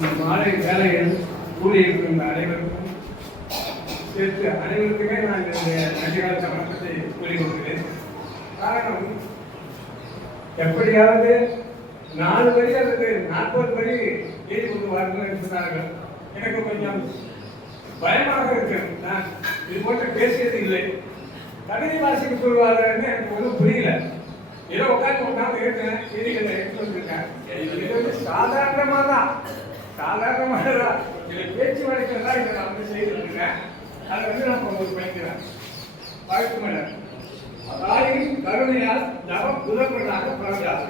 இந்த மாலை வேலையில் கூடியிருக்கின்ற அனைவருக்கும் சேர்த்து அனைவருக்குமே நான் என்னுடைய நன்றிகால வணக்கத்தை கூறிக் கொள்கிறேன். காரணம், எப்படியாவது 4 வரி அல்லது 40 வரி எழுதி கொண்டு வாருங்கள் என்று சொன்னார்கள். எனக்கு கொஞ்சம் பயமாக இருக்கு. நான் இது போன்ற பேசியது இல்லை. கவிதை வாசிக்க சொல்வாருன்னு எனக்கு ஒன்றும் புரியல. ஏதோ உட்காந்து கேட்டேன், செய்திகளை எடுத்து வந்திருக்கேன். இது வந்து சாதாரணமாக தான் இதை பேச்சு வழக்கில் தான் இதை நான் வந்து செய்திருக்கிறேன். அதை வந்து நான் உங்களுக்கு படிக்கிறேன். வாழ்த்து மேடம். தாயின் கருணையால் தவ புதல்வனாக பிறந்தார்.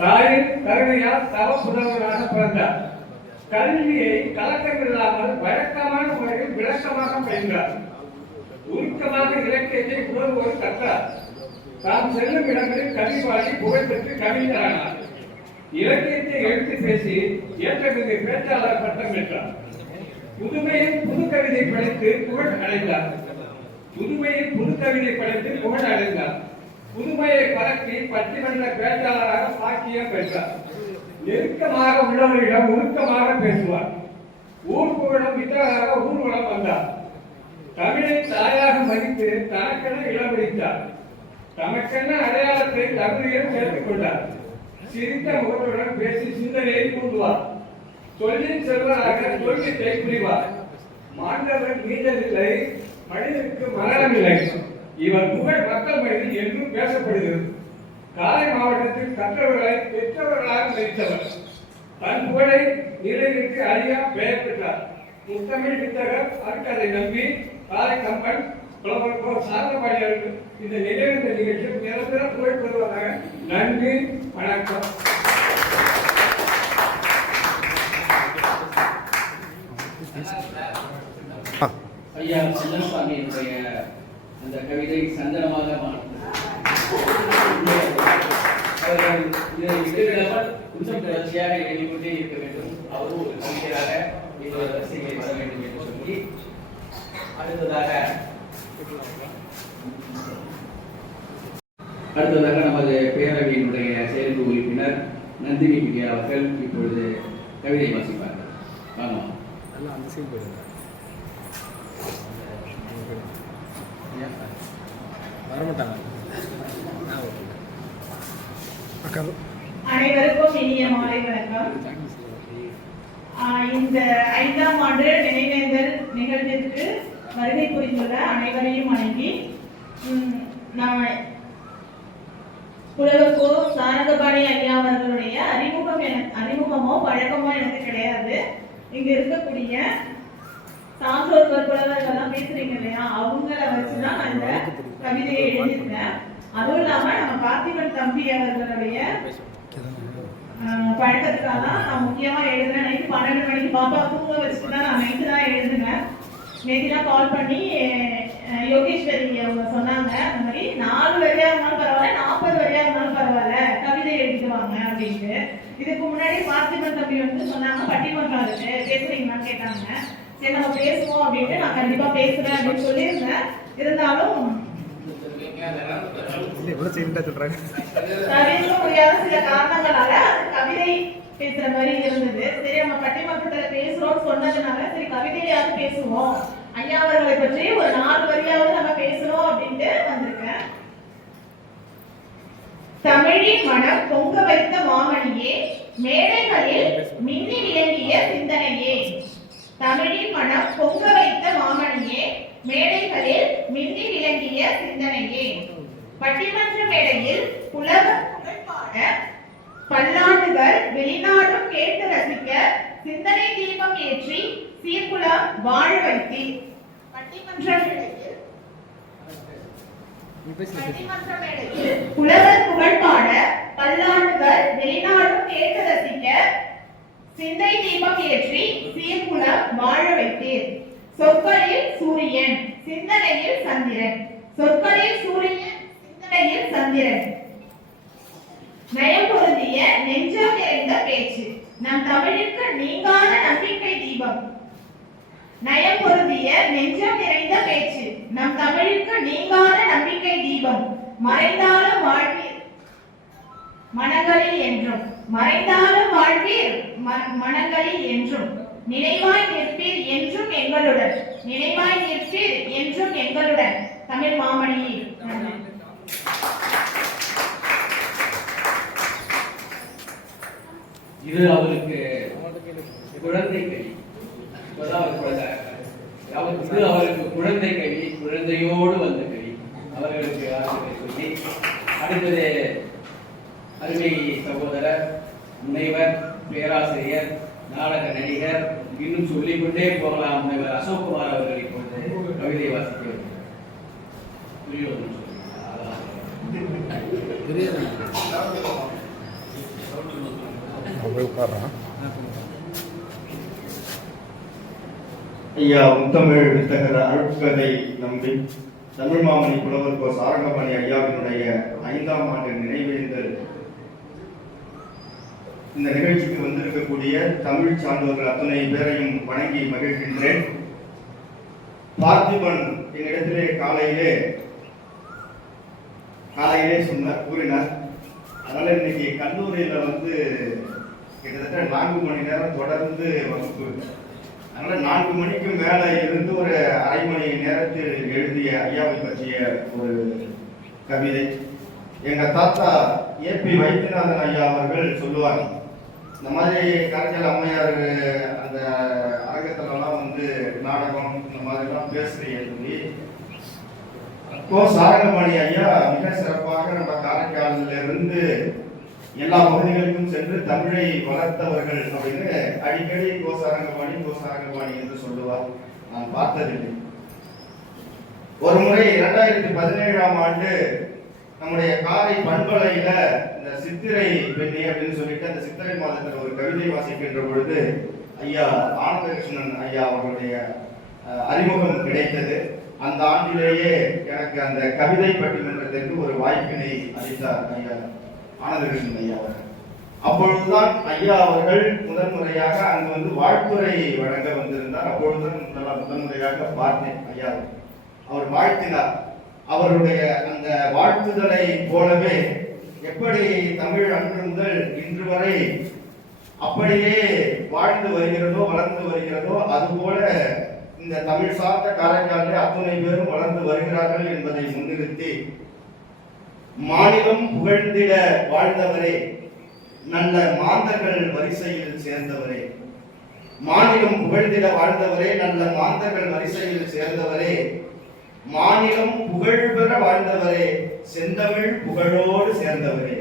தாயின் கருணையால் தவ புதல்வனாக பிறந்தார். கல்வியை கலக்கம் இல்லாமல் வழக்கமான முறையில் விளக்கமாக பயின்றார். உருக்கமாக இலக்கியத்தை உணர்வோடு கற்றார். தாம் செல்லும் இடங்களில் கல்வி பாடி புகழ் பெற்று கவிஞரானார். இலக்கியத்தை எடுத்து பேசி ஏற்றமிகு பேச்சாளர் பட்டம் பெற்றார். புதுமையில் புது கவிதை படைத்து புகழ் அடைந்தார். புதுமையை பரப்பி பட்டிமன்ற பேச்சாளராக பாக்கியம் பெற்றார். நெருக்கமாக உள்ளவர்களிடம் உருக்கமாக பேசுவார். ஊர் புகழும் மித்தராக ஊர்வலம் வந்தார். தமிழை தாயாக மதித்து தனக்கென இளவரித்தார். தமக்கென அடையாளத்தை தகுதியில் சேர்த்துக் கொண்டார். சிரித்த முகத்துடன் பேசி சிந்தனையை தூண்டுவார். சொல்லின் செல்வராக தொழிலை புரிவார். மாண்டவர் மீண்டதில்லை, மனிதனுக்கு மரணமில்லை. இவர் புகழ் மக்கள் மனதில் என்றும் பேசப்படுகிறது. காலை மாவட்டத்தில் கற்றவர்களை பெற்றவர்களாக மதித்தவர். தன் புகழை நிலைநிறுத்தி அழியா பெயர் பெற்றார். முத்தமிழ் வித்தகர் அருட்கதை நம்பி காலை கம்பன் புலவர் சார்ந்தபாடியார்கள் இந்த நினைவு நிகழ்ச்சியில் நிரந்தர புகழ் பெறுவதாக. நன்றி, வணக்கம். ஐயா செல்லசாமியினுடைய அந்த கவிதை சந்தனமாக கொஞ்சம் தொடர்ச்சியாக எழுதிக்கொண்டே இருக்க வேண்டும். அவரும் ஒரு கவிஞராக இன்னொரு ரசிகை வர வேண்டும் என்று சொல்லி அடுத்ததாக நமது பேரவையினுடைய செயல்பு உறுப்பினர் நந்தினி விஜயா அவர்கள் இப்பொழுது கவிதை வாசிப்பார்கள். ஆமாம், அனைவருக்கும் இனிய மாலை வணக்கம். இந்த 5ஆம் ஆண்டு நினைவேந்தல் நிகழ்விற்கு வருகை புரிந்துள்ள அனைவரையும் வணங்கி, நான் புலவர்கோ சாரங்கபாணி ஐயா அவர்களுடைய அறிமுகமோ பழக்கமோ எனக்கு கிடையாது. இங்க இருக்கக்கூடிய சான்றோர்கள் புலவர்கள்லாம் பேசுறீங்க இல்லையா, அவங்கள வச்சுதான் நான் இந்த கவிதையை எழுதியிருக்கேன். அதுவும் இல்லாம நம்ம பார்த்திபன் தம்பி அவர்களுடைய பழக்கத்துக்காக நான் முக்கியமா எழுதுனேன். நைட்டு 12 மணிக்கு பாப்பா தூங்க வச்சுட்டு தான் நான் நைட்டு தான் எழுதுனேன். நேற்றுலாம் கால் பண்ணி யோகேஸ்வரி அவங்க சொன்னாங்க, அந்த மாதிரி 4 வரியா இருந்தாலும் பரவாயில்ல, 40 வரியா இருந்தாலும் பரவாயில்ல, கவிதை எழுதிட்டு வாங்க அப்படின்ட்டு. இதுக்கு முன்னாடி பார்த்திபன் தம்பி வந்து சொன்னாங்க, பட்டிமன்றம் இருக்கு பேசுறீங்களான்னு கேட்டாங்க. சரி நம்ம பேசுவோம் அப்படின்ட்டு நான் கண்டிப்பா பேசுறேன் அப்படின்னு சொல்லியிருந்தேன். இருந்தாலும் தவிர்க்க முடியாத சில காரணங்களால கவிதை பேசுற மாதிரி இருந்தது. சரி நம்ம பட்டிமன்றத்துல பேசுறோம்னு சொன்னதுனால சரி கவிதையாவது பேசுவோம், ஐயா அவர்களை பற்றி ஒரு 4 வரியாவது நம்ம பேசுறோம் அப்படின்ட்டு வந்திருக்கேன். தமிழின் மனம் பொங்க வைத்த மாமணியே, மேடைகளில் மின்னி விளங்கிய சிந்தனையே. தமிழின் மனம் பொங்க வைத்த மாமணியே, மேடைகளில் மின்னி விளங்கிய சிந்தனையே. பட்டிமன்ற மேடையில் புலவர் புகழ் பாட, பல்லாண்டுகள் வெளிநாடும் கேட்டு ரசிக்க, சிந்தனை தீபம் ஏற்றி சீர்குலம் வாழ வைத்தீர். பட்டிமன்ற மேடையில் புலவர் புகழ் பாட, பல்லாண்டுகள் வெளிநாடும் கேட்டு ரசிக்க, சிந்தை தீபம் ஏற்றி சீர்குலம் வாழ வைத்தீர். சொற்களில் சூரியன், சிந்தனையில் சந்திரன். சொற்களில் சூரியன், சிந்தனையில் சந்திரன். நயம் பொருந்திய நெஞ்சம் நிறைந்த பேச்சு, நம் தமிழுக்கு நீங்காத நம்பிக்கை தீபம். நயம் பொருந்திய நெஞ்சம் நிறைந்த பேச்சு, நம் தமிழுக்கு நீங்காத நம்பிக்கை தீபம். மறைந்தாலும் வாழ்வில் மனங்களில் என்றும் மறைந்தாலும் வாழ்வீர் மனங்களில் என்றும் நினைவாய் நிற்பீர் என்றும் எங்களுடன் நினைவாய் நிற்பீர் என்றும் எங்களுடன் தமிழ் மாமணியே. இது அவருக்கு குழந்தை கை. இது அவருக்கு குழந்தை கை, குழந்தையோடு வந்த கை. அவர்களுக்கு சொல்லி அடுத்தது அருமை சகோதரர் முனைவர் பேராசிரியர் நாடக நடிகர் இன்னும் சொல்லிக்கொண்டே போகலாம் முனைவர் அசோக்குமார் அவர்கள் இப்பொழுது கவிதை வாசிக்க ஐயா முத்தமிழ் வித்தகர் அருட்கதை நம்பி தமிழ் மாமணி புலவர் கோ சாரங்கபாணி ஐயாவினுடைய 5ஆம் ஆண்டு நினைவேந்தல் இந்த நிகழ்ச்சிக்கு வந்திருக்கக்கூடிய தமிழ் சான்றோர்கள் அத்தனை பேரையும் வணங்கி மகிழ்கின்றேன். பார்த்திபன் என்னிடத்திலே காலையிலே சொன்னார், கூறினார். அதனால இன்னைக்கு கல்லூரியில கிட்டத்தட்ட 4 மணி நேரம் தொடர்ந்து வகுப்பு. அதனால 4 மணிக்கு மேல இருந்து ஒரு அரை மணி நேரத்தில் எழுதிய ஐயாவை பற்றிய ஒரு கவிதை. எங்க தாத்தா ஏபி வைத்தியநாதன் ஐயா அவர்கள் சொல்லுவாங்க, இந்த மாதிரி கரைக்கல் அம்மையார் அந்த அரங்கத்திலலாம் நாடகம் இந்த மாதிரிலாம் பேசுறீங்க சொல்லி கோ சாரங்கபாணி ஐயா மிக சிறப்பாக நம்ம காரைக்காலில் இருந்து எல்லா பகுதிகளுக்கும் சென்று தமிழை வளர்த்தவர்கள் அப்படின்னு அடிக்கடி கோ சாரங்கபாணி என்று சொல்லுவார். நான் பார்த்ததில்லை. ஒரு முறை 2017ஆம் ஆண்டு நம்முடைய காரை பண்பலையில இந்த சித்திரை பெண்ணி அப்படின்னு சொல்லிட்டு அந்த சித்திரை மாதத்தில் ஒரு கவிதை வாசிக்கின்ற பொழுது ஐயா ஆனந்தகிருஷ்ணன் ஐயா அவர்களுடைய அறிமுகம் கிடைத்தது. அந்த ஆண்டிலேயே எனக்கு அந்த கவிதை பட்டிமன்றத்திற்கு ஒரு வாய்ப்பினை அளித்தார் ஐயா ஆனந்தகிருஷ்ணன் ஐயா அவர்கள். அப்பொழுதுதான் ஐயா அவர்கள் முதன்முறையாக அங்கு வாழ்த்துறை வழங்க வந்திருந்தார். அப்பொழுதுதான் முதன்முறையாக பார்த்தேன் ஐயா. அவர் வாழ்த்தினார். அவருடைய அந்த வாழ்த்துதலை போலவே எப்படி தமிழ் அன்று முதல் இன்று வரை அப்படியே வாழ்ந்து வருகிறதோ வளர்ந்து வருகிறதோ அதுபோல இந்த தமிழ் சார்ந்த காரைக்காலிலே அத்துணை பேரும் வளர்ந்து வருகிறார்கள் என்பதை முன்னிறுத்தி, மாநிலம் புகழ்ந்திட வாழ்ந்தவரே, நல்ல மாந்தர்கள் வரிசையில் சேர்ந்தவரே, மாநிலம் புகழ்ந்திட வாழ்ந்தவரே, நல்ல மாந்தர்கள் வரிசையில் சேர்ந்தவரே, மாநிலம் புகழ் பெற வாழ்ந்தவரே, செந்தமிழ் புகழோடு சேர்ந்தவரே,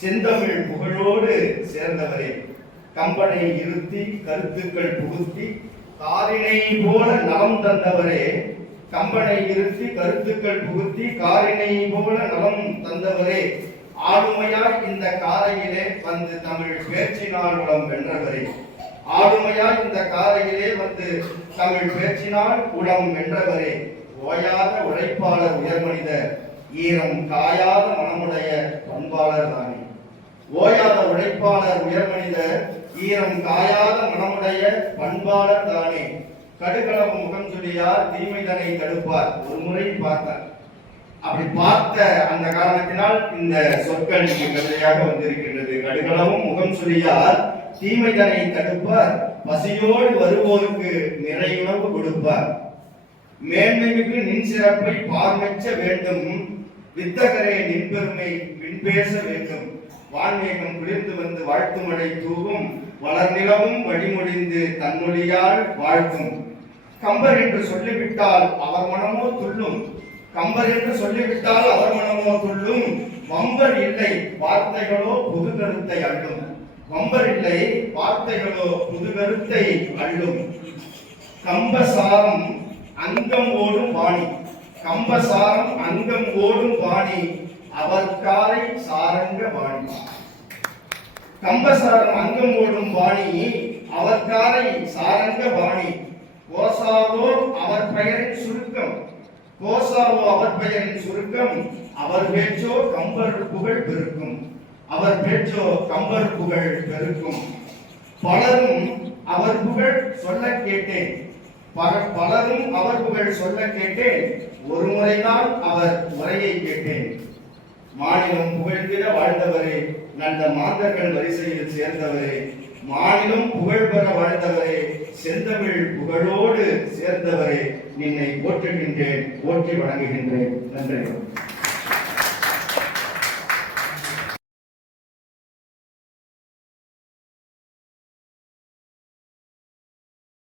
செந்தமிழ் புகழோடு சேர்ந்தவரே, கம்பனை இருத்தி கருத்துக்கள் புகுத்தி காரினை போல நலம் தந்தவரே, கம்பனை இருத்தி கருத்துக்கள் புகுத்தி காரினை போல நலம் தந்தவரே, ஆளுமையாய் இந்த காரையிலே வந்து தமிழ் பேச்சினால் உளம் வென்றவரே, ஆளுமையாய் இந்த காரையிலே வந்து தமிழ் பேச்சினால் உளம் வென்றவரே, ஓயாத உழைப்பாளர் உயர்மனிதர், ஈரம் காயாத மனமுடைய பண்பாளர் தானே, ஓயாத உழைப்பாளர் உயர்மனிதர், ஈரம் காயாத மனமுடைய பண்பாளர் தானே, கடுகளவு முகம் சொல்லியார் தீமைதனை தடுப்பார். ஒரு முறை பார்த்தார். அப்படி பார்த்த அந்த காரணத்தினால் இந்த சொற்கள் கவிதையாக வந்திருக்கின்றது. கடுகளவும் முகம் சொல்லியார் தீமைதனை தடுப்பார், பசியோடு வருவோருக்கு நிறையுணவு கொடுப்பார், மேன்மைக்கு நின் சிறப்பை பார்மெச்ச வேண்டும், வித்தகரே நின் பெருமை விண்பேச வேண்டும், வான்மேகம் குளிர்ந்து வந்து வாழ்த்து மழை தூவும், வளர்நிலவும் வழிமொழிந்து தன்மொழியால் வாழ்த்தும், கம்பர் என்று சொல்லிவிட்டால் அவர் மனமோ துள்ளும், கம்பர் என்று சொல்லிவிட்டால் அவர் மனமோ துள்ளும், வம்பர் இல்லை வார்த்தைகளோ புது கருத்தை அள்ளும், வம்பர் இல்லை வார்த்தைகளோ புது கருத்தை அள்ளும், கம்பசாரம் அங்கம் ஓடும் வாணி, கம்பசாரம் அங்கம் ஓடும் வாணி, அவர்காரை சாரங்க வாணி, கம்பசாரம் அங்கம் ஓடும் வாணி, அவர்காரை சாரங்க வாணி, கோசாவோ அவர் பெயரின் சுருக்கம், கோசாவோ அவர் பெயரின் சுருக்கம், அவர் பேச்சோ கம்பர் புகழ் பெருக்கும், அவர் பேச்சோ கம்பர் புகழ் பெருக்கும், பலரும் அவர் புகழ் சொல்ல கேட்டேன், பலரும் அவர் புகழ் சொல்ல கேட்டேன், ஒரு முறைதான் அவர் உரையை கேட்டேன், மாநிலம் புகழ்ந்திட வாழ்ந்தவரே, நல்ல மாந்தர்கள் வரிசையில் சேர்ந்தவரே, மாநிலம் புகழ் பெற வாழ்ந்தவரே, செந்தமிழ் புகழோடு சேர்ந்தவரே, நின்னை போற்றுகின்றேன், போற்றி வணங்குகின்றேன். நன்றி.